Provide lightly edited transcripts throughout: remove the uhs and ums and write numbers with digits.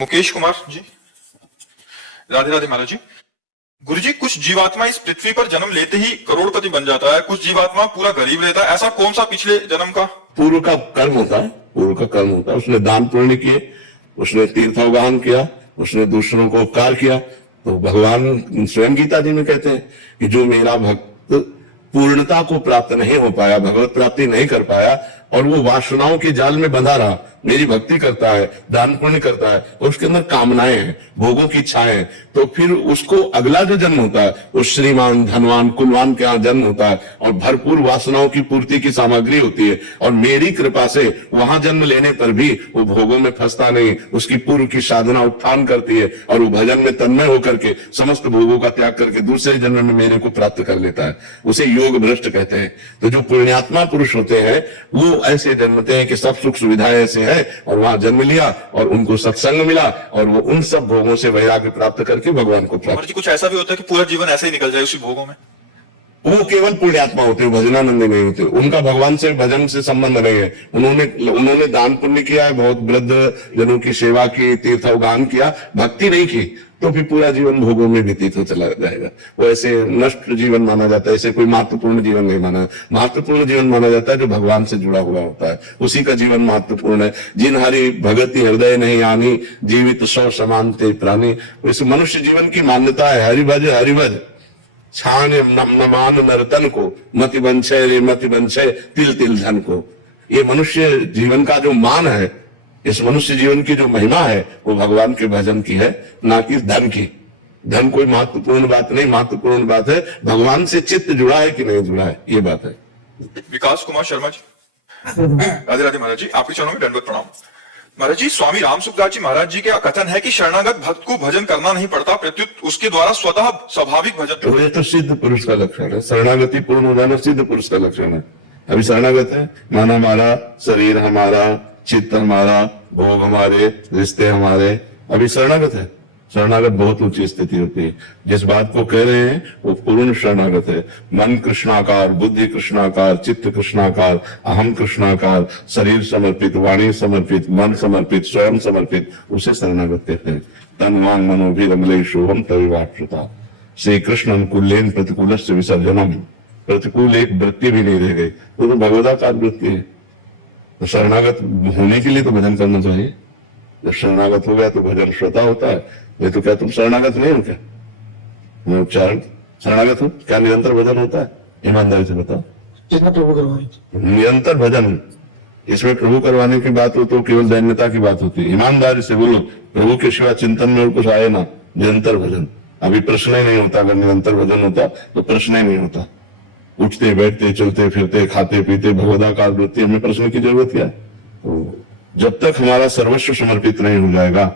मुकेश कुमार जी, राधे राधे महाराज जी। गुरु जी, कुछ जीवात्मा इस पृथ्वी पर जन्म लेते ही करोड़पति बन जाता है, कुछ जीवात्मा पूरा गरीब रहता है, ऐसा कौन सा पिछले जन्म का पूर्व का कर्म होता है? पूर्व का कर्म होता है। उसने दान पुण्य किए, उसने तीर्थावगान किया, उसने दूसरों को उपकार किया। तो भगवान स्वयं गीता जी में कहते हैं कि जो मेरा भक्त पूर्णता को प्राप्त नहीं हो पाया, भगवत प्राप्ति नहीं कर पाया और वो वासनाओं के जाल में बंधा रहा, मेरी भक्ति करता है, दान पुण्य करता है और उसके अंदर कामनाएं हैं, भोगों की इच्छाएं हैं, तो फिर उसको अगला जो जन्म होता है उस श्रीमान धनवान कुलवान के यहाँ जन्म होता है और भरपूर वासनाओं की पूर्ति की सामग्री होती है। और मेरी कृपा से वहां जन्म लेने पर भी वो भोगों में फंसता नहीं, उसकी पूर्व की साधना उत्थान करती है और वो भजन में तन्मय होकर के समस्त भोगों का त्याग करके दूसरे जन्म में मेरे को प्राप्त कर लेता है। उसे योग भ्रष्ट कहते हैं। तो जो पुण्यात्मा पुरुष होते हैं वो ऐसे जन्मते हैं कि सब सुख सुविधाएं ऐसे हैं और वहां जन्म लिया और उनको सत्संग मिला और वो उन सब भोगों से वैराग्य प्राप्त करके भगवान को प्राप्त। कुछ ऐसा भी होता है कि पूरा जीवन ऐसे ही निकल जाए उसी भोगों में? वो केवल पुण्यात्मा होते हैं, भजनानंदी नहीं होते। उनका भगवान से भजन से संबंध नहीं है। उन्होंने दान पुण्य किया है, बहुत वृद्ध जनों की सेवा की, तीर्थावगान किया, भक्ति नहीं की, तो फिर पूरा जीवन भोगों में व्यतीत हो चला जाएगा। वो ऐसे नष्ट जीवन माना जाता है, ऐसे कोई महत्वपूर्ण जीवन नहीं माना। महत्वपूर्ण जीवन माना जाता है जो भगवान से जुड़ा हुआ होता है, उसी का जीवन महत्वपूर्ण है। जिन हरि भगति हृदय नहीं आनी, जीवित सौ समान ते प्राणी। इस मनुष्य जीवन की मान्यता है हरिभज हरिभज छान नमान नर्तन को, मति बंछय रे मति बंछय तिल तिल धन को। ये मनुष्य जीवन का जो मान है, इस मनुष्य जीवन की जो महिमा है वो भगवान के भजन की है, ना कि धन की। धन कोई महत्वपूर्ण बात नहीं, महत्वपूर्ण बात है भगवान से चित्त जुड़ा है कि नहीं जुड़ा है, ये बात है। विकास कुमार शर्मा जी, राधे राधे महाराज जी। आपके चरणों में दंडवत प्रणाम। महाराज जी, स्वामी राम सुखदास जी महाराज जी का कथन है कि शरणागत भक्त को भजन करना नहीं पड़ता, प्रत्युत उसके द्वारा स्वतः स्वाभाविक भजन। तो ये तो सिद्ध पुरुष का लक्षण है। शरणागति पूर्ण हो जाना सिद्ध पुरुष का लक्षण है। अभी शरणागत है, मन हमारा, शरीर हमारा, चित्त हमारा, भोग हमारे, रिश्ते हमारे, अभी शरणागत है। शरणागत बहुत ऊंची स्थिति होती है। जिस बात को कह रहे हैं वो पूर्ण शरणागत है। मन कृष्णाकार, बुद्धि कृष्णाकार, चित्त कृष्णाकार, अहम कृष्णाकार, शरीर समर्पित, वाणी समर्पित, मन समर्पित, स्वयं समर्पित, उसे शरणागत कहते हैं। तन वांग मनोभिरमलेशोहम तविवाक्षुता। श्री कृष्ण अनुकूलेन प्रतिकूल विसर्जनम। प्रतिकूल एक वृत्ति भी नहीं रह गई, तो भगवदाकार वृत्ति है। तो शरणागत होने के लिए तो भजन करना चाहिए। जब शरणागत हो गया तो भजन श्रोता होता है। नहीं तो क्या तुम शरणागत नहीं हो क्या? मैं उच्चारण शरणागत हूं क्या? निरंतर भजन होता है? ईमानदारी से बताओ। प्रभु करवाए निरंतर भजन, इसमें प्रभु करवाने की बात हो तो केवल दैन्यता की बात होती है। ईमानदारी से बोलो, प्रभु के सिवा चिंतन में और कुछ आए ना, निरंतर भजन। अभी प्रश्न ही नहीं होता। अगर निरंतर भजन होता तो प्रश्न ही नहीं होता। उठते बैठते चलते फिरते खाते पीते भगवदाकार वृत्ति, हमें प्रश्न की जरूरत क्या है? तो जब तक हमारा सर्वस्व समर्पित नहीं हो जाएगा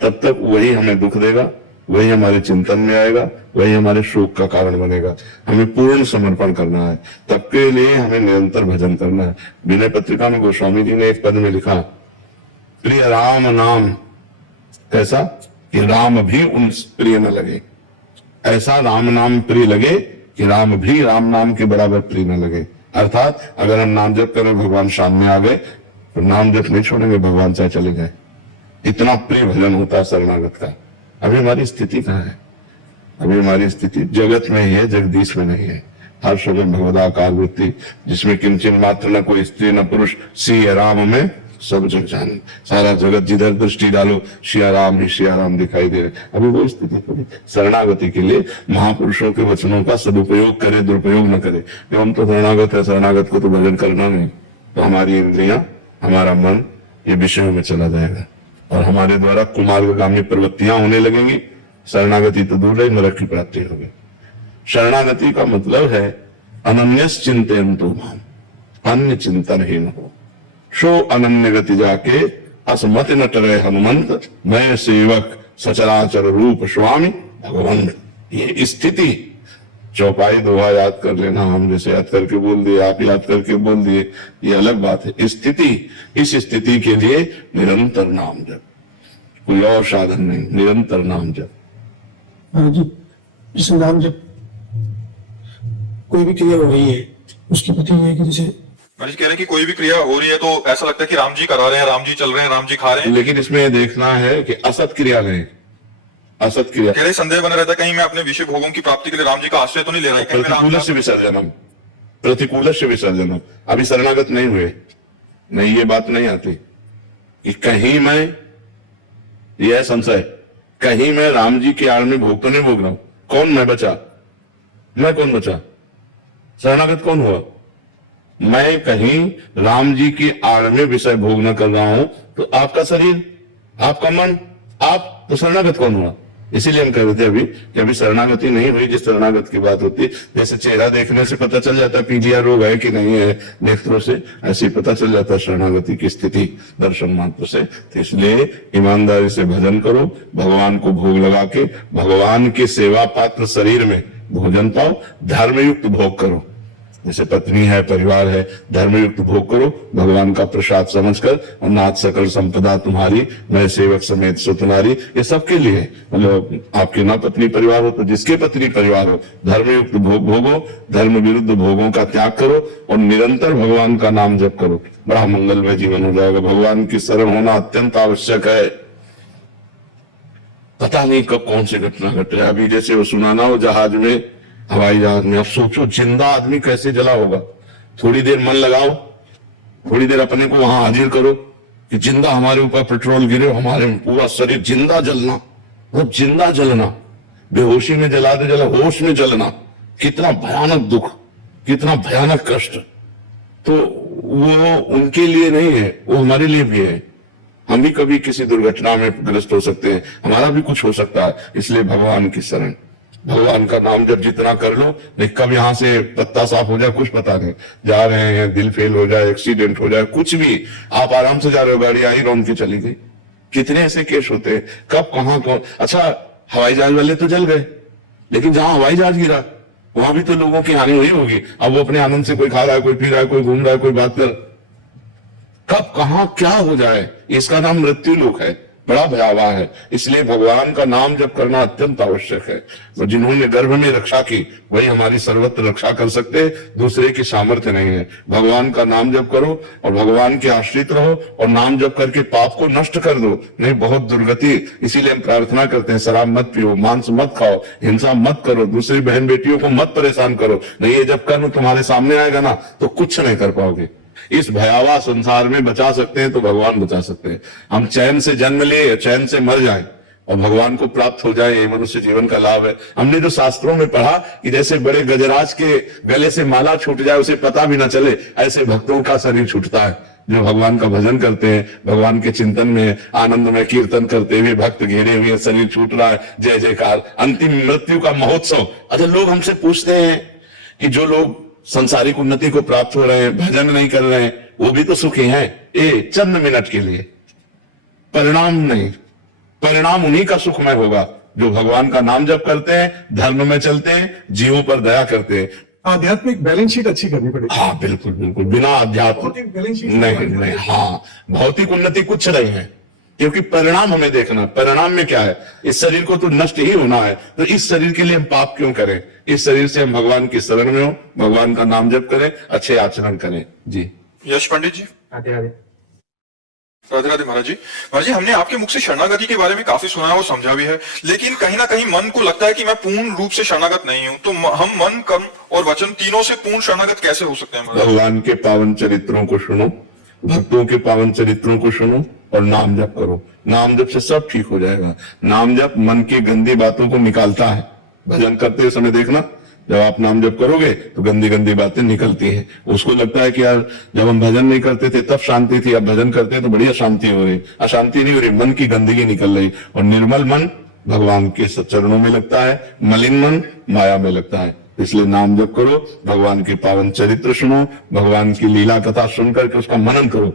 तब तक वही हमें दुख देगा, वही हमारे चिंतन में आएगा, वही हमारे शोक का कारण बनेगा। हमें पूर्ण समर्पण करना है, तब के लिए हमें निरंतर भजन करना है। विनय पत्रिका में गोस्वामी जी ने एक पद में लिखा, प्रिय राम नाम कैसा कि राम भी उन प्रिय न लगे। ऐसा राम नाम प्रिय लगे कि राम भी राम नाम के बराबर प्रिय न लगे। अर्थात अगर हम नाम जप करें भगवान सामने आ गए तो नाम जप नहीं छोड़ेंगे, भगवान चाहे चले गए। इतना प्रिय भजन होता है शरणागत का। अभी हमारी स्थिति कहाँ है? अभी हमारी स्थिति जगत में ही है, जगदीश में नहीं है। हर समय भगवदाकार वृत्ति, जिसमें किंचन मात्र न कोई स्त्री न पुरुष, सिया राम में सब जग जाने। सारा जगत जिधर दृष्टि डालो सिया राम ही सिया राम दिखाई दे रहे। अभी वो स्थिति थोड़ी। शरणागति के लिए महापुरुषों के वचनों का सदुपयोग करे, दुरुपयोग न करे। हम तो शरणागत है, शरणागत को तो भजन करना नहीं, तो हमारी इंद्रियां, हमारा मन ये विषयों में चला जाएगा और हमारे द्वारा कुमार्गगामी प्रवृत्तियां होने लगेंगी। शरणागति तो दूर ही नरक की प्राप्ति होगी। शरणागति का मतलब है अनन्यस चिंतयन्तु माम, अन्य चिंतन ही न हो। शो अनन्य गति जाके असमति न टरे हनुमंत, मैं सेवक सचराचर रूप स्वामी भगवंत। ये स्थिति चौपाई दोहा याद कर लेना, हम जैसे याद करके बोल दिए, आप याद करके बोल दिए, ये अलग बात है। स्थिति, इस स्थिति के लिए निरंतर नाम जप, कोई और साधन नहीं, निरंतर नाम जप। हाँ जी, जैसे नाम जब कोई भी क्रिया हो रही है उसके प्रति ये है कि जैसे महाराज जी कह रहे हैं कि कोई भी क्रिया हो रही है तो ऐसा लगता है कि राम जी करा रहे हैं, राम जी चल रहे हैं, राम जी खा रहे हैं। लेकिन इसमें ये देखना है कि असत क्रिया नहीं, असत क्रिया कह रहे संदेह बना रहता है कहीं मैं अपने विषय भोगों की प्राप्ति के लिए राम जी का आश्रय तो नहीं ले रहा है, कहीं मैं राम प्रतिकूल से विसर्जनम, प्रतिकूल से विसर्जनम। अभी शरणागत नहीं हुए, नहीं ये बात नहीं आती कि कहीं मैं, यह संशय, कहीं मैं राम जी की आड़ में भोग तो नहीं भोग रहा हूं। कौन मैं बचा? मैं कौन बचा? शरणागत कौन हुआ? मैं कहीं राम जी की आड़ में विषय भोग न कर रहा हूं तो आपका शरीर, आपका मन, आप तो शरणागत कौन हुआ? इसीलिए हम कह रहे थे अभी कि अभी शरणागति नहीं हुई। जिस शरणागत की बात होती, जैसे चेहरा देखने से पता चल जाता है पीलिया रोग है कि नहीं है नेत्रों से, ऐसे ही पता चल जाता है शरणागति की स्थिति दर्शन मात्र से। तो इसलिए ईमानदारी से भजन करो, भगवान को भोग लगा के भगवान के सेवा पात्र शरीर में भोजन पाओ, धर्मयुक्त भोग करो। जैसे पत्नी है, परिवार है, धर्मयुक्त भोग करो भगवान का प्रसाद समझकर। और नाथ सकल संपदा तुम्हारी, मैं सेवक समेत सो तुम्हारी, ये सबके लिए। मतलब आपके ना पत्नी परिवार हो तो जिसके पत्नी परिवार हो, धर्मयुक्त भोग भोगो, धर्म विरुद्ध भोगों का त्याग करो और निरंतर भगवान का नाम जप करो। बड़ा मंगलमय जीवन हो जाएगा। भगवान की शरण होना अत्यंत आवश्यक है। पता नहीं कब कौन सी घटना घट जाए। अभी जैसे वो सुनाना हो जहाज में, हवाई जहाज में, अब सोचो जिंदा आदमी कैसे जला होगा। थोड़ी देर मन लगाओ, थोड़ी देर अपने को वहां हाजिर करो कि जिंदा हमारे ऊपर पेट्रोल गिरे, हमारे पूरा शरीर जिंदा जलना, मतलब जिंदा जलना, बेहोशी में जला दे जला, होश में जलना, कितना भयानक दुख, कितना भयानक कष्ट। तो वो उनके लिए नहीं है, वो हमारे लिए भी है। हम भी कभी किसी दुर्घटना में ग्रस्त हो सकते हैं, हमारा भी कुछ हो सकता है। इसलिए भगवान की शरण, भगवान का नाम जब जितना कर लो, नहीं कब यहां से पत्ता साफ हो जाए कुछ पता नहीं। जा रहे हैं, दिल फेल हो जाए, एक्सीडेंट हो जाए, कुछ भी, आप आराम से जा रहे हो, गाड़ी आई रौन के चली गई। कितने ऐसे केस होते हैं, कब कहां कौन। अच्छा, हवाई जहाज वाले तो जल गए, लेकिन जहां हवाई जहाज गिरा वहां भी तो लोगों की हानि हुई होगी। अब वो अपने आनंद से कोई खा रहा है, कोई पी रहा है, कोई घूम रहा है, कोई बात कर, कब कहां क्या हो जाए, इसका नाम मृत्यु लोक है, बड़ा भयावह है। इसलिए भगवान का नाम जप करना अत्यंत आवश्यक है। और जिन्होंने गर्भ में रक्षा की वही हमारी सर्वत्र रक्षा कर सकते, दूसरे की सामर्थ्य नहीं है। भगवान का नाम जप करो और भगवान के आश्रित रहो और नाम जप करके पाप को नष्ट कर दो, नहीं बहुत दुर्गति। इसीलिए हम प्रार्थना करते हैं, शराब मत पियो, मांस मत खाओ, हिंसा मत करो, दूसरी बहन बेटियों को मत परेशान करो। नहीं ये जब कर्म तुम्हारे सामने आएगा ना तो कुछ नहीं कर पाओगे। इस भयावह संसार में बचा सकते हैं तो भगवान बचा सकते हैं। हम चैन से जन्म ले, चैन से मर जाएं और भगवान को प्राप्त हो जाए, ये मनुष्य जीवन का लाभ है। हमने जो शास्त्रों में पढ़ा कि जैसे बड़े गजराज के गले से माला छूट जाए उसे पता भी ना चले, ऐसे भक्तों का शरीर छूटता है जो भगवान का भजन करते हैं, भगवान के चिंतन में आनंद में कीर्तन करते हुए भक्त घेरे हुए शरीर छूट रहा है, जय जयकार, अंतिम मृत्यु का महोत्सव। अच्छा, लोग हमसे पूछते हैं कि जो लोग संसारिक उन्नति को प्राप्त हो रहे हैं, भजन नहीं कर रहे हैं, वो भी तो सुखी हैं। चंद मिनट के लिए, परिणाम नहीं, परिणाम उन्हीं का सुखमय होगा जो भगवान का नाम जप करते हैं, धर्म में चलते हैं, जीवों पर दया करते हैं। आध्यात्मिक बैलेंस शीट अच्छी करनी पड़ेगी। हाँ बिल्कुल बिल्कुल, बिना अध्यात्म भौतिक बैलेंस शीट नहीं नहीं, हाँ भौतिक उन्नति कुछ नहीं है, क्योंकि परिणाम हमें देखना। परिणाम में क्या है, इस शरीर को तो नष्ट ही होना है, तो इस शरीर के लिए हम पाप क्यों करें। इस शरीर से हम भगवान की शरण में हो, भगवान का नाम जप करें, अच्छे आचरण करें। जी यश पंडित जी, राधे राधे। राधे राधे महाराज जी। महाराज जी, हमने आपके मुख से शरणागति के बारे में काफी सुना है और समझा भी है, लेकिन कहीं ना कहीं मन को लगता है कि मैं पूर्ण रूप से शरणागत नहीं हूं। तो हम मन, कर्म और वचन तीनों से पूर्ण शरणागत कैसे हो सकते हैं महाराज? भगवान के पावन चरित्रों को सुनो, भक्तों के पावन चरित्रों को सुनो और नाम जप करो। नाम जप से सब ठीक हो जाएगा। नाम जप मन की गंदी बातों को निकालता है। भजन करते समय देखना, जब आप नाम जप करोगे तो गंदी गंदी बातें निकलती हैं। उसको लगता है कि यार जब हम भजन नहीं करते थे तब शांति थी, अब भजन करते हैं तो बड़ी अशांति हो रही। अशांति नहीं हो रही, मन की गंदगी निकल रही। और निर्मल मन भगवान के चरणों में लगता है, मलिन मन माया में लगता है। इसलिए नाम जप करो, भगवान के पावन चरित्र सुनो, भगवान की लीला कथा सुनकर के उसका मनन करो।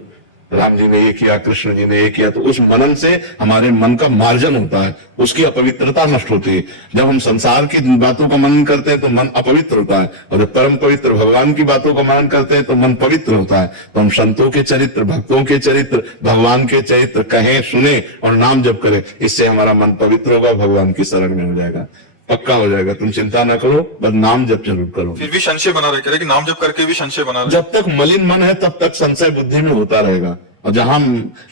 राम जी ने ये किया, कृष्ण जी ने ये किया, तो उस मनन से हमारे मन का मार्जन होता है, उसकी अपवित्रता नष्ट होती है। जब हम संसार की बातों का मनन करते हैं तो मन अपवित्र होता है, और जब परम पवित्र भगवान की बातों का मनन करते हैं तो मन पवित्र होता है। तो हम संतों के चरित्र, भक्तों के चरित्र, भगवान के चरित्र कहें, सुने और नाम जप करें। इससे हमारा मन पवित्र होगा, भगवान की शरण में हो जाएगा। पक्का हो जाएगा। तुम चिंता ना करो, बस नाम जप जरूर करो। फिर भी संशय बना रहे, कह रहे कि नाम जप करके भी संशय बना रहे। जब तक मलिन मन है तब तक संशय बुद्धि में होता रहेगा, और जहां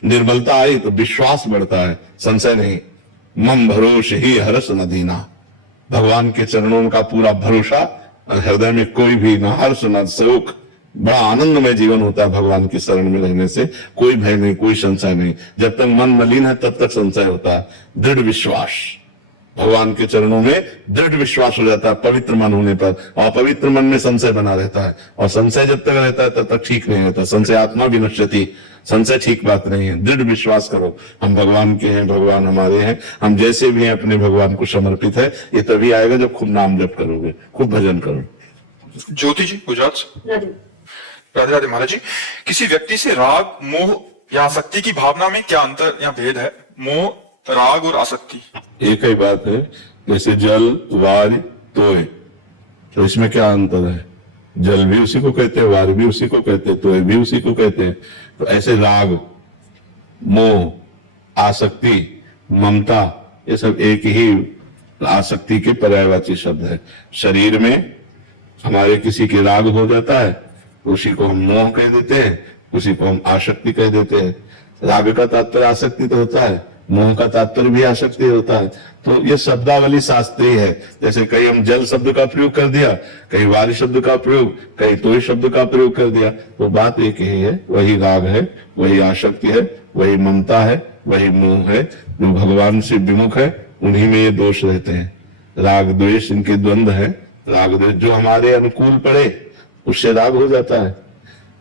निर्मलता आई तो विश्वास बढ़ता है, संशय नहीं। मम भरोसे ही हर्ष न दीना, भगवान के चरणों का पूरा भरोसा, हृदय में कोई भी ना हर्ष न शोक, बड़ा आनंदमय जीवन होता है भगवान की शरण में रहने से। कोई भय नहीं, कोई संशय नहीं। जब तक मन मलिन है तब तक संशय होता है। दृढ़ विश्वास, भगवान के चरणों में दृढ़ विश्वास हो जाता है पवित्र मन होने पर, और पवित्र मन में संशय बना रहता है, और संशय जब तक रहता है तब तक ठीक नहीं रहता। संशय आत्मा विनश्यति, संशय ठीक बात नहीं है। दृढ़ विश्वास करो, हम भगवान के हैं, भगवान हमारे हैं, हम जैसे भी हैं अपने भगवान को समर्पित है। ये तभी आएगा जब खूब नाम जप करोगे, खूब भजन करो। ज्योति जी गुजरात से। राधे राधे महाराज जी, किसी व्यक्ति से राग, मोह या आसक्ति की भावना में क्या अंतर या भेद है? मोह, राग और आसक्ति एक ही बात है। जैसे जल, वार, तोय, तो इसमें क्या अंतर है? जल भी उसी को कहते हैं, वार भी उसी को कहते हैं, तोय भी उसी को कहते हैं। तो ऐसे राग, मोह, आसक्ति, ममता, ये सब एक ही आसक्ति के पर्यायवाची शब्द है। शरीर में हमारे किसी के राग हो जाता है, उसी को हम मोह कह देते हैं, उसी को हम आसक्ति कह देते हैं। राग का तात्पर्य आसक्ति तो होता है, मोह का तात्पर्य भी आसक्ति होता है। तो ये शब्दावली शास्त्रीय है। जैसे कहीं हम जल शब्द का प्रयोग कर दिया, कहीं वारी शब्द का प्रयोग, कहीं तोय शब्द का प्रयोग कर दिया, तो बात एक ही है। वही राग है, वही आसक्ति है, वही ममता है, वही मोह है। जो भगवान से विमुख है उन्हीं में ये दोष रहते हैं। राग द्वेष इनके द्वंद्व है। राग द्वेष जो हमारे अनुकूल पड़े उससे राग हो जाता है,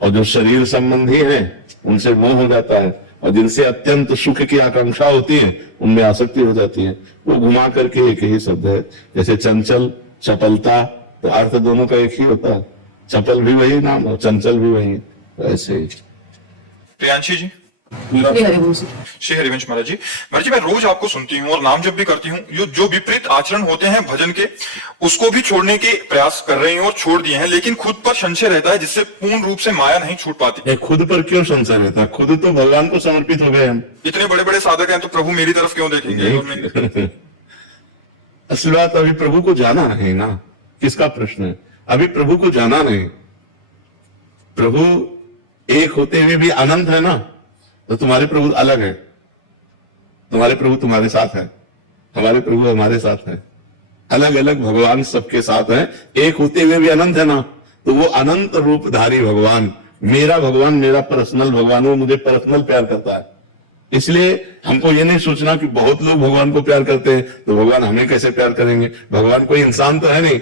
और जो शरीर संबंधी है उनसे मोह हो जाता है, और जिनसे अत्यंत सुख की आकांक्षा होती है उनमें आसक्ति हो जाती है। वो घुमा करके एक ही शब्द है। जैसे चंचल, चपलता, तो अर्थ दोनों का एक ही होता है। चपल भी वही नाम और चंचल भी वही, ऐसे ही। प्रियांशी जी। श्री हरिवंश। श्री हरिवंश महाराज जी, महाराज जी मैं रोज आपको सुनती हूँ और नाम जप भी करती हूँ। जो विपरीत आचरण होते हैं भजन के, उसको भी छोड़ने के प्रयास कर रही हूँ और छोड़ दिए हैं, लेकिन खुद पर संशय रहता है जिससे पूर्ण रूप से माया नहीं छूट पाती। खुद पर क्यों संशय रहता है? खुद तो भगवान को समर्पित हो गए हम। इतने बड़े बड़े साधक हैं तो प्रभु मेरी तरफ क्यों देखेंगे? असल बात अभी प्रभु को जाना नहीं ना, किसका प्रश्न है? अभी प्रभु को जाना नहीं। प्रभु एक होते हुए भी अनंत है ना, तो तुम्हारे प्रभु अलग है। तुम्हारे प्रभु तुम्हारे साथ है, हमारे प्रभु हमारे साथ है। अलग अलग भगवान सबके साथ है, एक होते हुए भी अनंत है ना, तो वो अनंत रूपधारी भगवान, मेरा भगवान, मेरा पर्सनल भगवान, वो मुझे पर्सनल प्यार करता है। इसलिए हमको ये नहीं सोचना कि बहुत लोग भगवान को प्यार करते हैं तो भगवान हमें कैसे प्यार करेंगे। भगवान कोई इंसान तो है नहीं।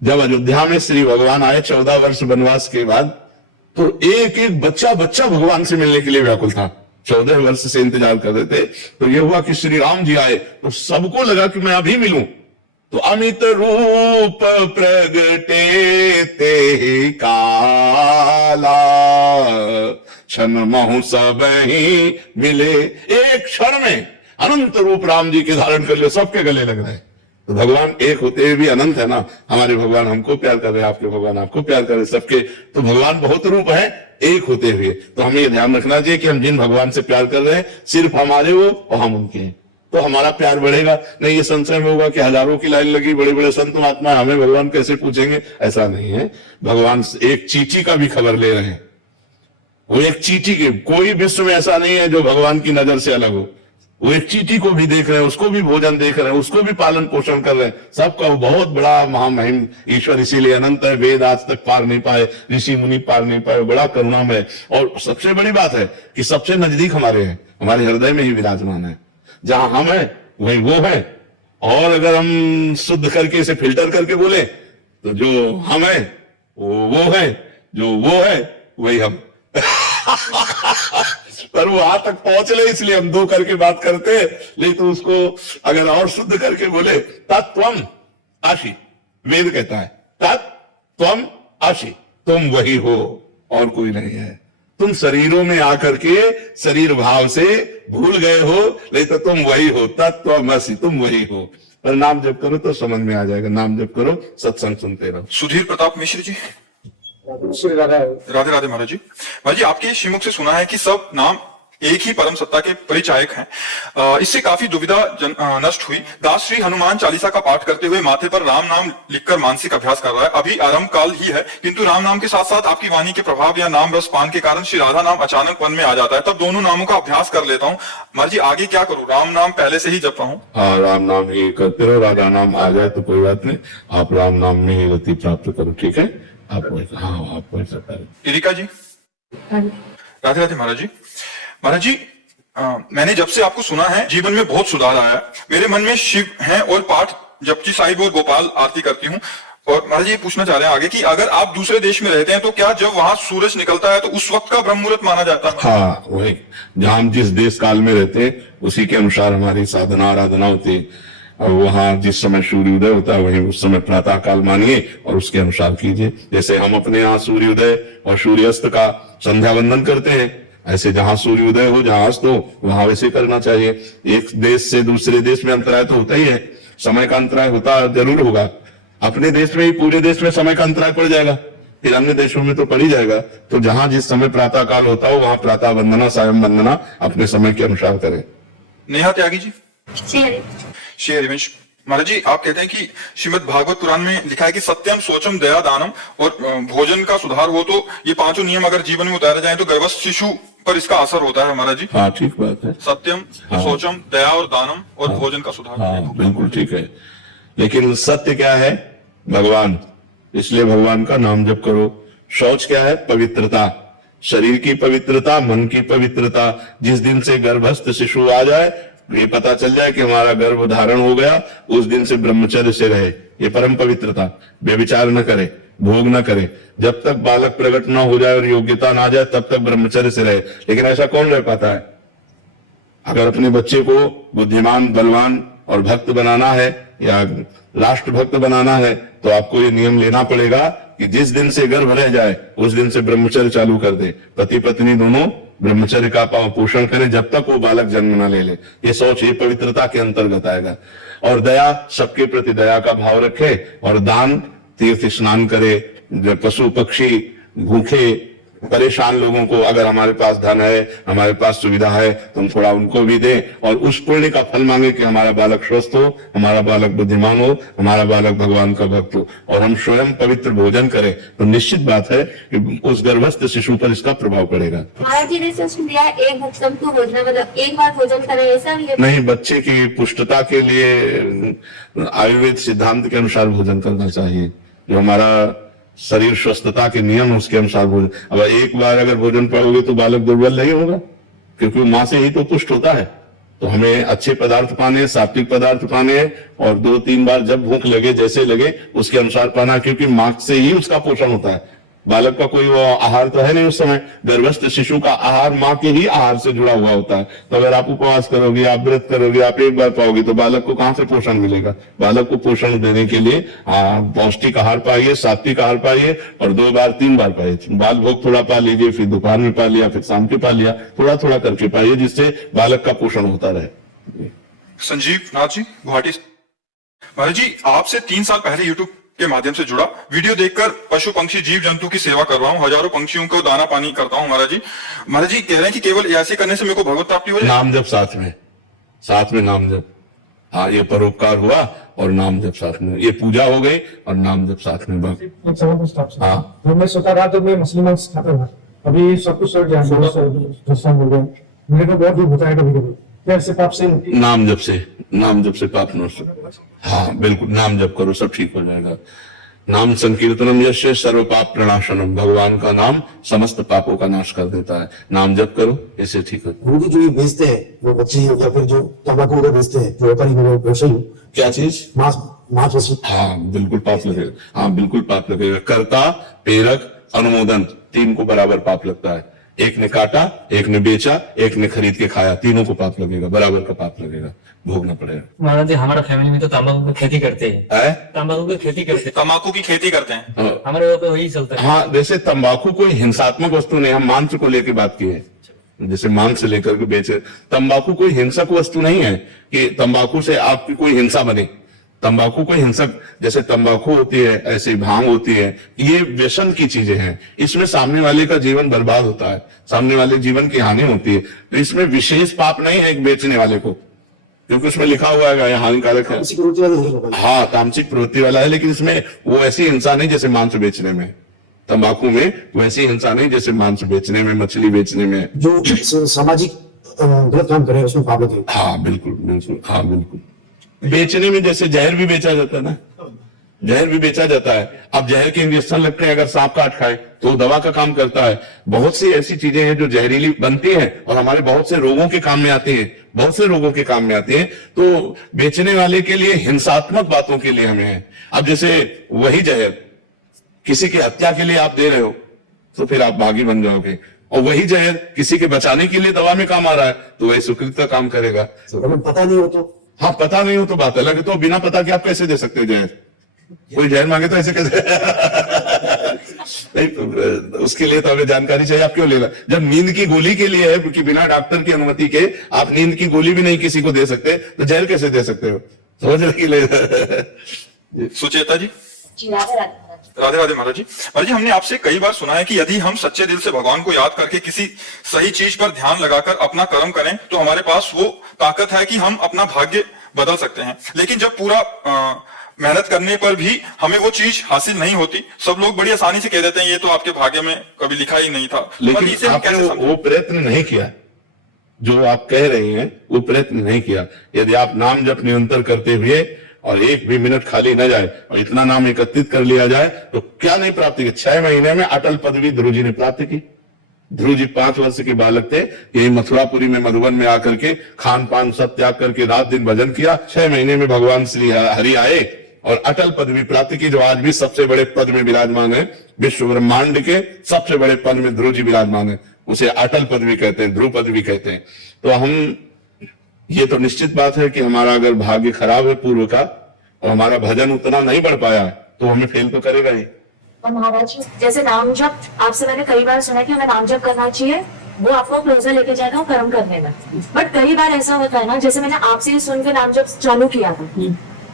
जब अयोध्या में श्री भगवान आए 14 वर्ष वनवास के बाद, तो एक एक बच्चा बच्चा भगवान से मिलने के लिए व्याकुल था। 14 वर्ष से इंतजार कर रहे थे। तो ये हुआ कि श्री राम जी आए तो सबको लगा कि मैं अभी मिलूं। तो अमित रूप प्रगटे ते काला, क्षण महु सब ही मिले। एक क्षण में अनंत रूप राम जी के धारण कर ले, सबके गले लग रहे हैं। तो भगवान एक होते हुए भी अनंत है ना। हमारे भगवान हमको प्यार कर रहे हैं, आपके भगवान आपको प्यार कर रहे हैं, सबके। तो भगवान बहुत रूप है एक होते हुए। तो हमें ये ध्यान रखना चाहिए कि हम जिन भगवान से प्यार कर रहे हैं सिर्फ हमारे वो और हम उनके हैं, तो हमारा प्यार बढ़ेगा। नहीं ये संशय में होगा कि हजारों की लाइन लगी, बड़े बड़े संत महात्मा, हमें भगवान कैसे पूछेंगे? ऐसा नहीं है। भगवान एक चींटी का भी खबर ले रहे हैं। वो एक चींटी के, कोई विश्व में ऐसा नहीं है जो भगवान की नजर से अलग हो। वो एक चींटी को भी देख रहे हैं, उसको भी भोजन देख रहे हैं, उसको भी पालन पोषण कर रहे हैं। सबका वो बहुत बड़ा महामहिम ईश्वर, इसीलिए अनंत है। वेद आज तक पार नहीं पाए, ऋषि मुनि पार नहीं पाए, बड़ा करुणामय। और सबसे बड़ी बात है कि सबसे नजदीक हमारे हैं, हमारे हृदय में ही विराजमान है। जहां हम हैं वही वो है। और अगर हम शुद्ध करके इसे फिल्टर करके बोले तो जो हम है वो है, जो वो है वही हम। पर वो वहां तक पहुंच ले इसलिए हम दो करके बात करते हैं। लेकिन तो उसको अगर और शुद्ध करके बोले, तत्त्वम आशी, वेद कहता है तत्त्वम आशी, तुम वही हो और कोई नहीं है। तुम शरीरों में आकर के शरीर भाव से भूल गए हो, लेकिन तो तुम वही हो, तत्त्वमसि, तुम वही हो। पर नाम जप करो तो समझ में आ जाएगा। नाम जप करो, सत्संग सुनते रहो। सुधीर प्रताप मिश्र जी। श्री राधा। राधे राधे महाराज जी। महाराज जी आपके श्रीमुख से सुना है कि सब नाम एक ही परम सत्ता के परिचायक हैं। इससे काफी दुविधा नष्ट हुई। दास श्री हनुमान चालीसा का पाठ करते हुए माथे पर राम नाम लिखकर मानसिक अभ्यास कर रहा है। अभी आरंभ काल ही है, किंतु राम नाम के साथ साथ आपकी वाणी के प्रभाव या नाम रस पान के कारण श्री राधा नाम अचानक मन में आ जाता है। तब दोनों नामों का अभ्यास कर लेता हूँ। महाराज जी आगे क्या करूँ? राम नाम पहले से ही जप रहा हूँ। हाँ, राम नाम ही करते रहो, राधा नाम आ जाए तो कोई बात नहीं, आप राम नाम में ही गति प्राप्त करो, ठीक है? आप वैसा करें। इरिका जी, राधे राधे महाराज जी। महाराज जी, मैंने जब से आपको सुना है जीवन में बहुत सुधार आया है। मेरे मन में शिव हैं और पाठ जपजी साहिब और गोपाल आरती करती हूँ। और महाराज जी पूछना चाह रहे हैं आगे कि अगर आप दूसरे देश में रहते हैं तो क्या जब वहां सूरज निकलता है तो उस वक्त का ब्रह्म मुहूर्त माना जाता है? हाँ, वही, जहाँ हम जिस देश काल में रहते हैं उसी के अनुसार हमारी साधना आराधना होती है। और वहाँ जिस समय सूर्योदय होता है वहीं उस समय प्रातः काल मानिए और उसके अनुसार कीजिए। जैसे हम अपने यहाँ सूर्योदय और सूर्यास्त का संध्या वंदन करते हैं, ऐसे जहां सूर्योदय हो जहां अस्त हो वहां वैसे करना चाहिए। एक देश से दूसरे देश में अंतराय तो होता ही है, समय का अंतराय होता जरूर होगा। अपने देश में ही पूरे देश में समय का अंतराय पड़ जाएगा, फिर अन्य देशों में तो पड़ ही जाएगा। तो जहां जिस समय प्रातः काल होता हो वहां प्रातः वंदना सायं वंदना अपने समय के अनुसार करें। नेहा त्यागी जी, श्री हरिवंश महाराज जी, आप कहते हैं कि श्रीमद् भागवत पुराण में लिखा है कि सत्यम सोचम दया दानम और भोजन का सुधार हो तो ये पांचों नियम अगर जीवन में उतारे जाए तो गर्भस्थ शिशु पर इसका असर होता है महाराज जी। हाँ, ठीक बात है। सत्यम, सोचम, दया और दानम और भोजन का सुधार। हाँ, बिल्कुल ठीक है। लेकिन सत्य क्या है? भगवान, इसलिए भगवान का नाम जप करो। शौच क्या है? पवित्रता, शरीर की पवित्रता, मन की पवित्रता। जिस दिन से गर्भस्थ शिशु आ जाए, ये पता चल जाए कि हमारा गर्भ धारण हो गया, उस दिन से ब्रह्मचर्य से रहे, ये परम पवित्रता। व्यभिचार न करे, भोग न करे, जब तक बालक प्रकट न हो जाए और योग्यता ना जाए तब तक ब्रह्मचर्य से रहे। लेकिन ऐसा कौन रह पाता है? अगर अपने बच्चे को बुद्धिमान, बलवान और भक्त बनाना है या राष्ट्र भक्त बनाना है तो आपको ये नियम लेना पड़ेगा कि जिस दिन से गर्भ रह जाए उस दिन से ब्रह्मचर्य चालू कर दे। पति पत्नी दोनों ब्रह्मचर्य का पोषण करें जब तक वो बालक जन्म न ले ले। ये सोच, ये पवित्रता के अंतर्गत आएगा। और दया, सबके प्रति दया का भाव रखे। और दान, तीर्थ स्नान करे, पशु पक्षी भूखे परेशान लोगों को, अगर हमारे पास धन है, हमारे पास सुविधा है, तो हम थोड़ा उनको भी दें और उस पुण्य का फल मांगे कि हमारा बालक स्वस्थ हो, हमारा बालक बुद्धिमान हो, हमारा बालक भगवान का भक्त हो। और हम स्वयं पवित्र भोजन करें तो निश्चित बात है कि उस गर्भस्थ शिशु पर इसका प्रभाव पड़ेगा। महाराज जी ने उसमें दिया एक भक्षम को भोजन, मतलब एक बार भोजन करें, ऐसा भी है? नहीं, बच्चे की पुष्टता के लिए आयुर्वेद सिद्धांत के अनुसार भोजन करना चाहिए। जो हमारा शरीर स्वस्थता के नियम उसके अनुसार भोजन। अब एक बार अगर भोजन पाओगे तो बालक दुर्बल नहीं होगा, क्योंकि माँ से ही तो पुष्ट होता है। तो हमें अच्छे पदार्थ पाने, सात्विक पदार्थ पाने और 2-3 बार जब भूख लगे, जैसे लगे उसके अनुसार पाना, क्योंकि माँ से ही उसका पोषण होता है। बालक का कोई वो आहार तो है नहीं उस समय। गर्भस्थ शिशु का आहार माँ के ही आहार से जुड़ा हुआ होता है। तो अगर आप उपवास करोगे, आप व्रत करोगे, आप एक बार पाओगे तो बालक को कहां से पोषण मिलेगा? बालक को पोषण देने के लिए पौष्टिक आहार पाइए, सात्विक आहार पाइए और 2 बार 3 बार पाइए। बाल भोग थोड़ा पा लीजिए, फिर दोपहर में पा लिया, फिर शाम के पा लिया, थोड़ा थोड़ा करके पाइए, जिससे बालक का पोषण होता रहे। संजीव नाथ जी, गुवाहाटी। महाराज जी, आपसे 3 साल पहले यूट्यूब के माध्यम से जुड़ा, वीडियो देखकर पशु पक्षी जीव जंतु की सेवा कर रहा हूँ, हजारों पंक्षियों को दाना पानी करता हूँ। महाराज जी कह रहे हैं कि केवल ऐसे करने से मेरे को भगवत प्राप्ति हो जाए। नाम जप साथ में नाम जप। हाँ, ये परोपकार हुआ और नाम जप साथ में, ये पूजा हो गई और नाम जप साथ में। एक सवाल पूछता हूँ आपसे। हाँ। जब मैं सोता रहा तो मैं मुसलमान खाता था, अभी सब कुछ छोड़ दिया, मुसलमान हो गया। मेरे को बहुत दुख होता है कभी कभी। क्या इससे पाप से? नाम जप से पाप नष्ट। हाँ, बिल्कुल, नाम जप करो, सब ठीक हो जाएगा। नाम संकीर्तनम यस्य सर्व पाप प्रणाशनम। भगवान का नाम समस्त पापों का नाश कर देता है। नाम जप करो, इससे ठीक हो। गुरुजी जो ये बेचते हैं वो बच्चे या फिर जो तंबाकू वगैरह बेचते हैं, जो व्यापारी व्यवसायी, क्या चीज? मांस वस्तु। हाँ, बिल्कुल पाप लगेगा। हाँ, बिल्कुल पाप लगेगा। कर्ता, प्रेरक, अनुमोदन, 3 को बराबर पाप लगता है। एक ने काटा, एक ने बेचा, एक ने खरीद के खाया, तीनों को पाप लगेगा, बराबर का पाप लगेगा, भोगना पड़ेगा। महाराज जी, हमारा फैमिली में तो तंबाकू की खेती करते हैं। है? तंबाकू की खेती करते हैं, तंबाकू की खेती करते हैं। हाँ। हमारे वहाँ पे वही चलता है। हाँ, जैसे तंबाकू कोई हिंसात्मक वस्तु नहीं, हम मांस को लेकर बात की है, जैसे मांस लेकर के बेचे। तंबाकू कोई हिंसक वस्तु नहीं है कि तंबाकू से आपकी कोई हिंसा बने। तंबाकू कोई हिंसक, जैसे तंबाकू होती है ऐसे भांग होती है, ये व्यसन की चीजें हैं। इसमें सामने वाले का जीवन बर्बाद होता है, सामने वाले जीवन की हानि होती है। तो इसमें विशेष पाप नहीं है एक बेचने वाले को, क्योंकि उसमें लिखा हुआ है ये हानिकारक है। किसी प्रवृत्ति वाले नहीं होगा। हाँ, तामसिक प्रवृत्ति वाला है, लेकिन इसमें वो ऐसी हिंसा नहीं जैसे मांस बेचने में। तंबाकू में वैसी हिंसा नहीं जैसे मांस बेचने में, मछली बेचने में। जो सामाजिक गलत काम करे उसमें पाप होती है। हाँ बिल्कुल बिल्कुल, हाँ बिल्कुल। बेचने में जैसे जहर भी बेचा जाता है ना, जहर भी बेचा जाता है। अब जहर के इंजेक्शन लगते हैं, अगर सांप काट खाए तो दवा का काम करता है। बहुत सी ऐसी चीजें हैं जो जहरीली बनती हैं और हमारे बहुत से रोगों के काम में आती हैं, बहुत से रोगों के काम में आती हैं। तो बेचने वाले के लिए हिंसात्मक बातों के लिए हमें है। अब जैसे वही जहर किसी की हत्या के लिए आप दे रहे हो तो फिर आप बागी बन जाओगे, और वही जहर किसी के बचाने के लिए दवा में काम आ रहा है तो वही सुकृत का काम करेगा। अगर पता नहीं हो तो हाँ, पता नहीं हो तो बात अलग है। तो बिना पता के आप कैसे दे सकते हो जहर? कोई जहर मांगे तो ऐसे कैसे नहीं, तो उसके लिए तो हमें जानकारी चाहिए। आप क्यों लेगा? जब नींद की गोली के लिए है, क्योंकि बिना डॉक्टर की अनुमति के आप नींद की गोली भी नहीं किसी को दे सकते, तो जहर कैसे दे सकते हो? समझ रहे? सुचेता जी। जी राधे राधे। राधे राधे महाराज जी। महाराज जी, हमने आपसे कई बार सुना है कि यदि हम सच्चे दिल से भगवान को याद करके किसी सही चीज पर ध्यान लगाकर अपना कर्म करें तो हमारे पास वो ताकत है कि हम अपना भाग्य बदल सकते हैं। लेकिन जब पूरा मेहनत करने पर भी हमें वो चीज हासिल नहीं होती, सब लोग बड़ी आसानी से कह देते हैं ये तो आपके भाग्य में कभी लिखा ही नहीं था। पर इसे लेकिन हम आपने कैसे समझें? वो प्रयत्न नहीं किया जो आप कह रही हैं, वो प्रयत्न नहीं किया। यदि आप नाम जप निरंतर करते हुए और एक भी मिनट खाली न जाए और इतना नाम एकत्रित कर लिया जाए तो क्या नहीं प्राप्त की? 6 महीने में अटल पदवी ध्रुव जी ने प्राप्त की। ध्रुव जी 5 वर्ष के बालक थे, यही मथुरापुरी में मधुबन में आकर के खान पान सब त्याग करके रात दिन भजन किया। 6 महीने में भगवान श्री हरि आए और अटल पदवी प्राप्त की, जो आज भी सबसे बड़े पद में विराजमान है। विश्व ब्रह्मांड के सबसे बड़े पद में ध्रुव जी विराजमान है, उसे अटल पदवी कहते हैं, ध्रुव पदवी कहते हैं। तो हम, ये तो निश्चित बात है कि हमारा अगर भाग्य खराब है पूर्व का और हमारा भजन उतना नहीं बढ़ पाया तो हमें फेल तो करेगा ही। और महाराज जी, जैसे नाम जप आपसे मैंने कई बार सुना है कि हमें नाम जप करना चाहिए, वो आपको क्लोजर लेके जाएगा कर्म करने में। बट कई बार ऐसा होता है ना, जैसे मैंने आपसे ही सुन के नाम जप चालू किया था,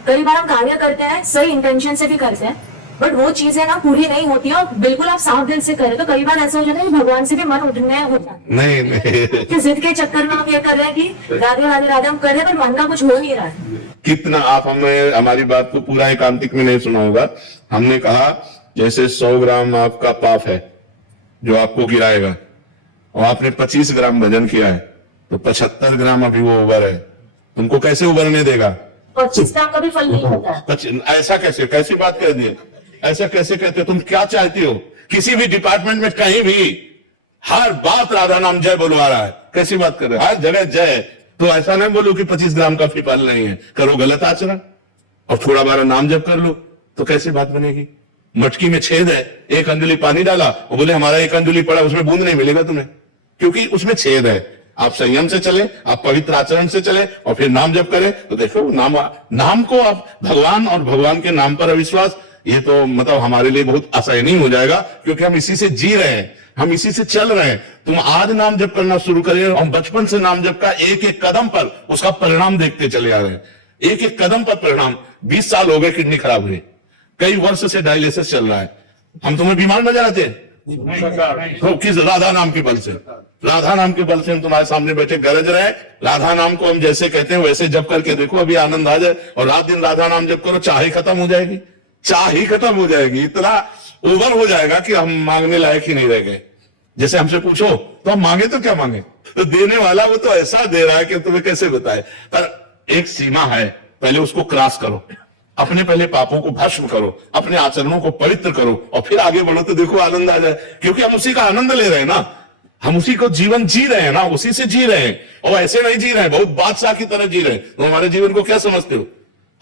कई बार हम कार्य करते हैं, सही इंटेंशन से भी करते हैं, बट वो चीजें ना पूरी नहीं होती है और बिल्कुल आप साफ दिल से करें तो कई बार ऐसा हो जाता है कि भगवान से भी मन उठने हो जाता है नहीं नहीं, कि जिद के चक्कर में हम ये कर रहे हैं कि राधे राधे राधे हम कर रहे हैं, पर मन का कुछ हो नहीं रहा है। कितना आप हमें हमारी बात को पूरा एकांतिक में नहीं सुना होगा। हमने कहा जैसे 100 ग्राम आपका पाप है जो आपको गिराएगा, और आपने 25 ग्राम भजन किया है तो 75 ग्राम अभी वो उबर है, तुमको कैसे उबरने देगा? 25 ग्राम का भी फल नहीं होता है। ऐसा कैसे, कैसी बात कह दी? ऐसा कैसे कहते? तुम क्या चाहती हो? किसी भी डिपार्टमेंट में कहीं भी हर बात राधा नाम जय बोलवा रहा है, कैसी बात कर रहे हो? हर जगह जय। तो ऐसा नहीं बोलो कि 25 ग्राम का भी फल नहीं है, करो गलत आचरण और थोड़ा बारा नाम जप कर लो, तो कैसी बात बनेगी? मटकी में छेद है, 1 अंजुली पानी डाला और बोले हमारा 1 अंजुली पड़ा, उसमें बूंद नहीं मिलेगा तुम्हें, क्योंकि उसमें छेद है। आप संयम से चले, आप पवित्र आचरण से चले और फिर नाम जप करें तो देखो नाम को आप भगवान और भगवान के नाम पर अविश्वास, ये तो मतलब हमारे लिए बहुत असहनीय हो जाएगा, क्योंकि हम इसी से जी रहे हैं, हम इसी से चल रहे हैं। तुम आज नाम जप करना शुरू करें और बचपन से नाम जप का एक एक कदम पर उसका परिणाम देखते चले आ रहे हैं, एक एक कदम पर परिणाम। 20 साल हो गए किडनी खराब हुई, कई वर्ष से डायलिसिस चल रहा है, हम तुम्हें बीमार नजर आते हैं? तो किस राधा नाम के बल से, राधा नाम के बल से हम तुम्हारे सामने बैठे गरज रहे। राधा नाम को हम जैसे कहते हैं वैसे जप करके देखो, अभी आनंद आ जाए। और रात दिन राधा नाम जप करो, चाह ही खत्म हो जाएगी, चाह ही खत्म हो जाएगी। इतना ओवर हो जाएगा कि हम मांगने लायक ही नहीं रह गए। जैसे हमसे पूछो तो हम मांगे तो क्या मांगे, तो देने वाला वो तो ऐसा दे रहा है कि तुम्हें कैसे बताए। पर एक सीमा है, पहले उसको क्रॉस करो, अपने पहले पापों को भस्म करो, अपने आचरणों को पवित्र करो और फिर आगे बढ़ो, तो देखो आनंद आ जाए। क्योंकि हम उसी का आनंद ले रहे हैं ना, हम उसी को जीवन जी रहे हैं ना, उसी से जी रहे हैं, और ऐसे नहीं जी रहे हैं बहुत बादशाह की तरह जी रहे हैं। तो हमारे जीवन को क्या समझते हो,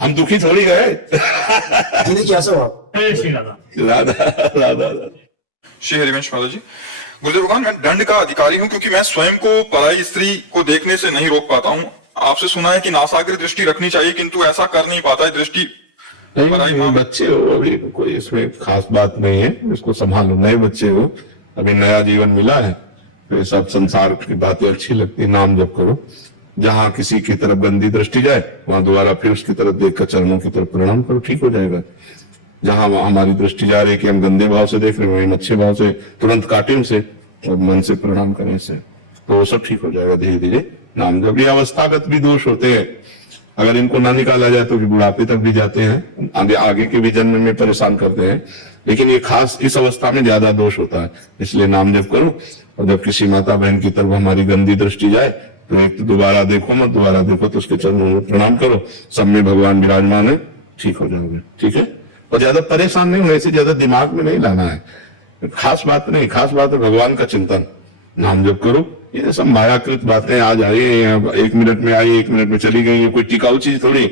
हम दुखी थोड़ी गए। जीने की आशा हो। राधा राधा राधा। श्री हरिवंश महाराज जी। गुरुदेव भगवान, मैं दंड का अधिकारी हूं क्योंकि मैं स्वयं को पराई स्त्री को देखने से नहीं रोक पाता हूं। आपसे सुना है कि नासाग्र दृष्टि रखनी चाहिए, किंतु ऐसा कर नहीं पाता है। दृष्टि पराई मां, बच्चे हो अभी, कोई इसमें खास बात नहीं है, इसको संभालो। नए बच्चे हो, अभी नया जीवन मिला है, तो ये सब संसार की बातें अच्छी लगती है, नाम जप करो। जहां किसी की तरफ गंदी दृष्टि जाए वहां दोबारा फिर उसकी तरफ देखकर चरणों की तरफ प्रणाम करो, ठीक हो जाएगा। जहां हमारी दृष्टि जा रही है कि हम गंदे भाव से देख रहे हैं, वहीं अच्छे भाव से तुरंत काटे उसे और मन से प्रणाम करें से, तो वो सब ठीक हो जाएगा धीरे धीरे। नाम जब ये अवस्थागत भी दोष होते हैं, अगर इनको ना निकाला जाए तो बुढ़ापे तक भी जाते हैं, आगे के भी जन्म में परेशान करते हैं, लेकिन ये खास इस अवस्था में ज्यादा दोष होता है। इसलिए नाम जप करो, और जब किसी माता बहन की तरफ हमारी गंदी दृष्टि जाए तो एक तो दोबारा देखो मत, दोबारा देखो तो उसके चरणों में प्रणाम करो, सब में भगवान विराजमान है, ठीक हो जाओगे। ठीक है, और ज्यादा परेशान नहीं होने से, ज्यादा दिमाग में नहीं लाना है, खास बात नहीं, खास बात है भगवान का चिंतन। नाम जप करो, ये सब मायाकृत बातें आज आई, 1 मिनट में आई 1 मिनट में चली गई, ये कोई टिकाऊ चीज थोड़ी।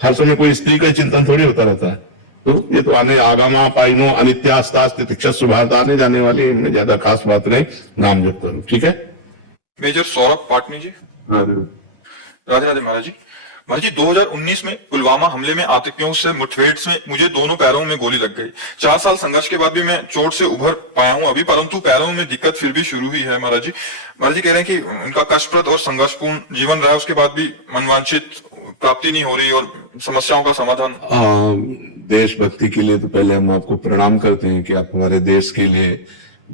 हर समय कोई स्त्री का चिंतन थोड़ी होता रहता है, तो ये तो आने आगामा पाइनो अनित्यास्तास्ति तिक्षस्व भारत आने जाने वाली, इनमें ज्यादा खास बात नहीं। नाम जप करो, ठीक है। मेजर सौरभ पाटनी जी। राधे राधे महाराज जी। महाराज जी 2019 में पुलवामा हमले में आतंकियों से मुठभेड़ में मुझे दोनों पैरों में गोली लग गई। 4 साल संघर्ष के बाद भी मैं चोट से उभर पाया हूं अभी, परंतु पैरों में दिक्कत फिर भी शुरू हुई है। महाराज जी कह रहे हैं कि उनका कष्टप्रद और संघर्षपूर्ण जीवन रहा, उसके बाद भी मनवांछित प्राप्ति नहीं हो रही और समस्याओं का समाधान। देशभक्ति के लिए तो पहले हम आपको प्रणाम करते हैं कि आप हमारे देश के लिए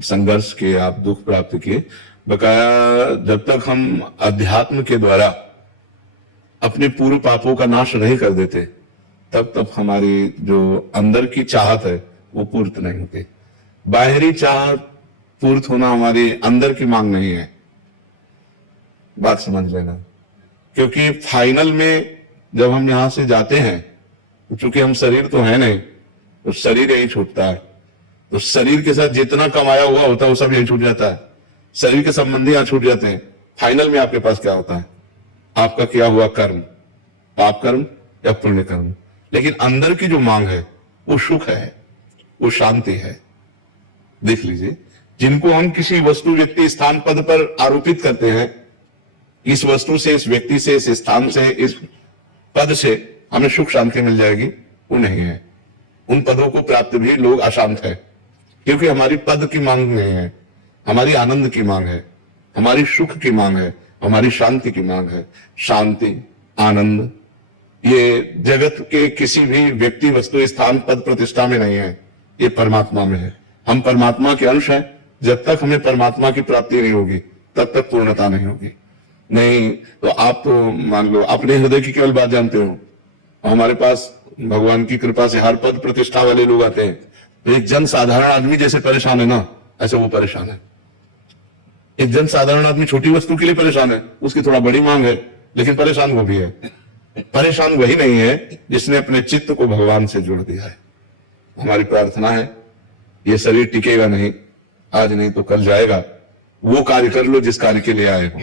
संघर्ष किए, आप दुख प्राप्त किए। बकाया जब तक हम अध्यात्म के द्वारा अपने पूर्व पापों का नाश नहीं कर देते, तब तक हमारी जो अंदर की चाहत है वो पूर्त नहीं होती। बाहरी चाहत पूर्त होना हमारी अंदर की मांग नहीं है, बात समझ लेना। क्योंकि फाइनल में जब हम यहां से जाते हैं, चूंकि हम शरीर तो है नहीं, तो शरीर यही छूटता है, तो शरीर के साथ जितना कमाया हुआ होता है वो सब यही छूट जाता है, शरीर के संबंधी यहां छूट जाते हैं। फाइनल में आपके पास क्या होता है? आपका किया हुआ कर्म, पाप कर्म या पुण्य कर्म। लेकिन अंदर की जो मांग है वो सुख है, वो शांति है। देख लीजिए, जिनको हम किसी वस्तु व्यक्ति स्थान पद पर आरोपित करते हैं, इस वस्तु से, इस व्यक्ति से, इस स्थान से, इस पद से हमें सुख शांति मिल जाएगी, वो नहीं है। उन पदों को प्राप्त भी लोग अशांत है, क्योंकि हमारी पद की मांग नहीं है, हमारी आनंद की मांग है, हमारी सुख की मांग है, हमारी शांति की मांग है। शांति, आनंद ये जगत के किसी भी व्यक्ति, वस्तु, स्थान, पद, प्रतिष्ठा में नहीं है, ये परमात्मा में है। हम परमात्मा के अंश हैं। जब तक हमें परमात्मा की प्राप्ति नहीं होगी तब तक पूर्णता नहीं होगी। नहीं तो आप तो मान लो अपने हृदय की केवल बात जानते हो, हमारे पास भगवान की कृपा से हर पद प्रतिष्ठा वाले लोग आते हैं, तो एक जन साधारण आदमी जैसे परेशान है ना, ऐसे वो परेशान है। एक जन साधारण आदमी छोटी वस्तु के लिए परेशान है, उसकी थोड़ा बड़ी मांग है, लेकिन परेशान वो भी है। परेशान वही नहीं है जिसने अपने चित्त को भगवान से जोड़ दिया है। हमारी प्रार्थना है, ये शरीर टिकेगा नहीं, आज नहीं तो कल जाएगा, वो कार्य कर लो जिस कार्य के लिए आए हो।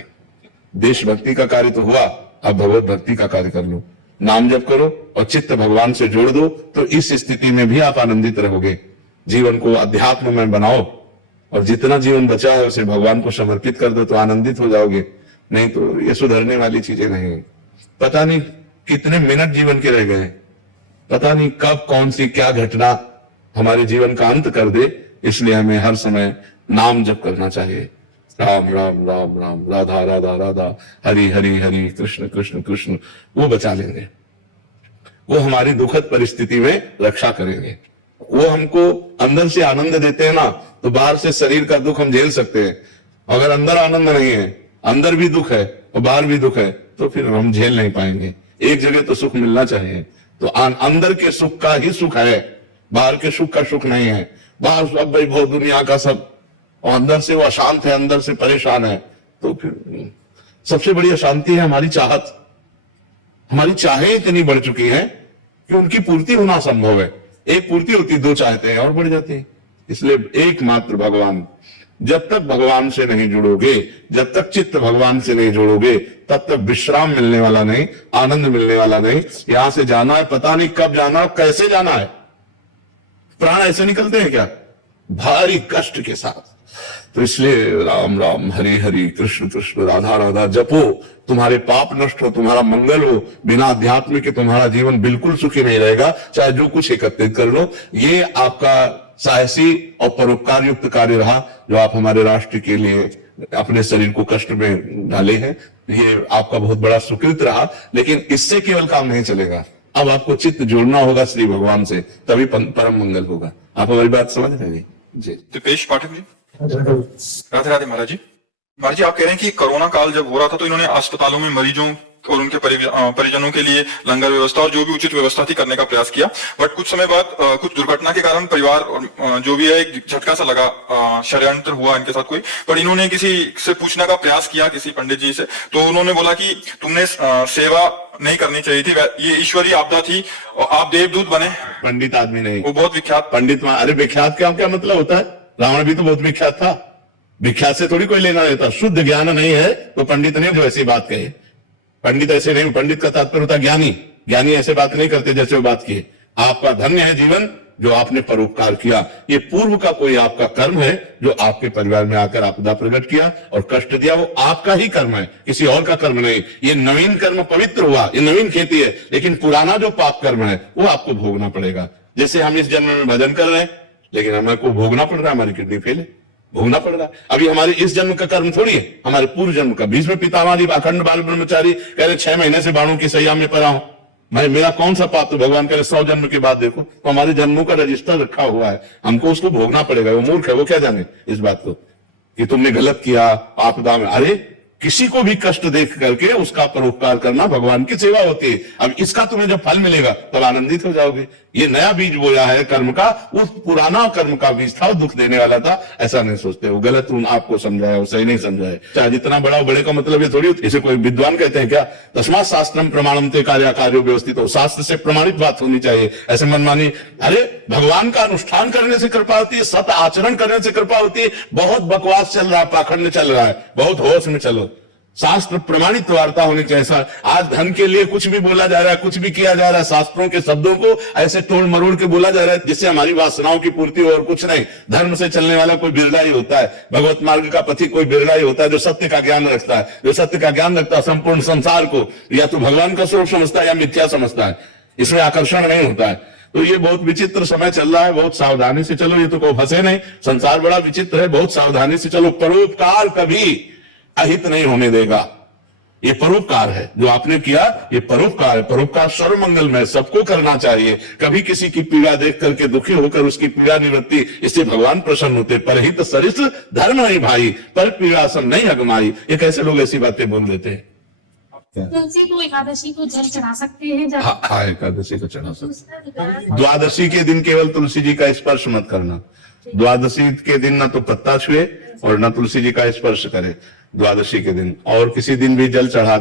देशभक्ति का कार्य तो हुआ, अब भगवत भक्ति का कार्य कर लो। नाम जप करो और चित्त भगवान से जोड़ दो, तो इस स्थिति में भी आप आनंदित रहोगे। जीवन को अध्यात्म में बनाओ और जितना जीवन बचा है उसे भगवान को समर्पित कर दो, तो आनंदित हो जाओगे। नहीं तो ये सुधरने वाली चीजें नहीं। पता नहीं कितने मिनट जीवन के रह गए, पता नहीं कब कौन सी क्या घटना हमारे जीवन का अंत कर दे। इसलिए हमें हर समय नाम जप करना चाहिए। राम राम राम राम, राधा राधा राधा, हरि हरि हरि, कृष्ण कृष्ण कृष्ण। वो बचा लेंगे, वो हमारी दुखद परिस्थिति में रक्षा करेंगे। वो हमको अंदर से आनंद देते हैं ना, तो बाहर से शरीर का दुख हम झेल सकते हैं। अगर अंदर आनंद नहीं है, अंदर भी दुख है और बाहर भी दुख है, तो फिर हम झेल नहीं पाएंगे। एक जगह तो सुख मिलना चाहिए। तो अंदर के सुख का ही सुख है, बाहर के सुख का सुख नहीं है। बाहर सब वैभव दुनिया का सब, और अंदर से वो अशांत है, अंदर से परेशान है। तो फिर सबसे बड़ी अशांति है हमारी चाहत। हमारी चाहें इतनी बढ़ चुकी है कि उनकी पूर्ति होना असंभव है। एक पूर्ति होती, दो चाहते हैं और बढ़ जाती है। इसलिए एकमात्र भगवान। जब तक भगवान से नहीं जुड़ोगे, जब तक चित्त भगवान से नहीं जोड़ोगे, तब तक विश्राम मिलने वाला नहीं, आनंद मिलने वाला नहीं। यहां से जाना है, पता नहीं कब जाना, कैसे जाना है। प्राण ऐसे निकलते हैं क्या? भारी कष्ट के साथ। तो इसलिए राम राम, हरि हरि, कृष्ण कृष्ण, राधा राधा जपो। तुम्हारे पाप नष्ट हो, तुम्हारा मंगल हो। बिना अध्यात्म के तुम्हारा जीवन बिल्कुल सुखी नहीं रहेगा, चाहे जो कुछ एकत्रित कर लो। ये आपका साहसी और परोपकार युक्त कार्य रहा, जो आप हमारे राष्ट्र के लिए अपने शरीर को कष्ट में डाले हैं। ये आपका बहुत बड़ा सुकृत रहा, लेकिन इससे केवल काम नहीं चलेगा। अब आपको चित्त जोड़ना होगा श्री भगवान से, तभी परम मंगल होगा। आप हमारी बात समझ रहे हैं जी? दीपेश पाठक जी, राधे राधे महाराज जी। महाराज जी, आप कह रहे हैं कि कोरोना काल जब हो रहा था तो इन्होंने अस्पतालों में मरीजों और उनके परिजनों के लिए लंगर व्यवस्था और जो भी उचित व्यवस्था थी करने का प्रयास किया, बट कुछ समय बाद कुछ दुर्घटना के कारण परिवार और जो भी है एक झटका सा लगा, षड्यंत्र हुआ इनके साथ कोई। पर इन्होंने किसी से पूछने का प्रयास किया, किसी पंडित जी से, तो उन्होंने बोला कि तुमने सेवा नहीं करनी चाहिए थी, ये ईश्वरीय आपदा थी और आप देवदूत बने। पंडित आदमी नहीं, वो बहुत विख्यात पंडित। अरे विख्यात क्या मतलब होता है? रावण भी तो बहुत विख्यात था। विख्यात से थोड़ी कोई लेना देता। शुद्ध ज्ञान नहीं है तो पंडित नहीं जो ऐसी बात कहे। पंडित ऐसे नहीं, पंडित का तात्पर्य होता है ज्ञानी। ज्ञानी ऐसे बात नहीं करते जैसे वो बात किए। आपका धन्य है जीवन जो आपने परोपकार किया। ये पूर्व का कोई आपका कर्म है जो आपके परिवार में आकर आपदा प्रकट किया और कष्ट दिया, वो आपका ही कर्म है, किसी और का कर्म नहीं। ये नवीन कर्म पवित्र हुआ, ये नवीन खेती है, लेकिन पुराना जो पाप कर्म है वो आपको भोगना पड़ेगा। जैसे हम इस जन्म में भजन कर रहे हैं, लेकिन हमको भोगना पड़ रहा है, हमारी किडनी फेल है, भोगना पड़ रहा है। अभी हमारे इस जन्म का कर्म थोड़ी है, हमारे पूर्व जन्म का। 20वें पितामह अखंड बाल ब्रह्मचारी कह रहे 6 महीने से बाणों की सैया में पड़ा हूं, मैं मेरा कौन सा पाप? तो भगवान कह रहे 100 जन्म के बाद देखो। तो हमारे जन्मों का रजिस्टर रखा हुआ है, हमको उसको भोगना पड़ेगा। वो मूर्ख है, वो क्या जाने इस बात को कि तुमने गलत किया आपदा में। अरे किसी को भी कष्ट देख करके उसका परोपकार करना भगवान की सेवा होती है। अब इसका तुम्हें जब फल मिलेगा तब आनंदित हो जाओगे। ये नया बीज बोया है कर्म का, उस पुराना कर्म का बीज था, वो दुख देने वाला था, ऐसा नहीं सोचते। वो गलत आपको समझाया, वो सही नहीं समझाया। चाहे जितना बड़ा हो, बड़े का मतलब ये थोड़ी, इसे कोई विद्वान कहते हैं क्या? तस्मात् शास्त्रम प्रमाणम ते कार्यो व्यवस्थित हो। शास्त्र से प्रमाणित बात होनी चाहिए, ऐसे मनमानी। अरे भगवान का अनुष्ठान करने से कृपा होती है, सत आचरण करने से कृपा होती है। बहुत बकवास चल रहा है, पाखंड चल रहा है, बहुत होश में चलो। शास्त्र प्रमाणित वार्ता होनी चाहिए। आज धन के लिए कुछ भी बोला जा रहा है, कुछ भी किया जा रहा है, शास्त्रों के शब्दों को ऐसे तोड़ मरोड़ के बोला जा रहा है जिससे हमारी वासनाओं की पूर्ति हो और कुछ नहीं। धर्म से चलने वाला कोई बिरला ही होता है, भगवत मार्ग का पथी कोई बिरला ही होता है जो सत्य का ज्ञान रखता है। जो सत्य का ज्ञान रखता है संपूर्ण संसार को या तो भगवान का स्वरूप समझता है या मिथ्या समझता है, इसमें आकर्षण नहीं होता है। तो ये बहुत विचित्र समय चल रहा है, बहुत सावधानी से चलो। ये तो कोई फंसे नहीं, संसार बड़ा विचित्र है, बहुत सावधानी से चलो। परोपकार कभी अहित नहीं होने देगा। ये परोपकार है जो आपने किया, ये परोपकार है। परोपकार सर्वमंगल में सबको करना चाहिए। कभी किसी की पीड़ा देख करके दुखी होकर उसकी पीड़ा निवृत्ति, इससे भगवान प्रसन्न होते। परहित सरिस धर्म नहीं भाई, पर पीड़ा सम नहीं अगमाई। ये कैसे लोग ऐसी बातें बोल देते हैं? तुलसी को एकादशी को जल चढ़ा सकते हैं जब हाँ, एकादशी को चढ़ा सकते। द्वादशी के दिन केवल तुलसी जी का स्पर्श मत करना। द्वादशी के दिन ना तो पत्ता छुए और ना तुलसी जी का स्पर्श करे द्वादशी के दिन। और किसी दिन भी जल चढ़ा दो।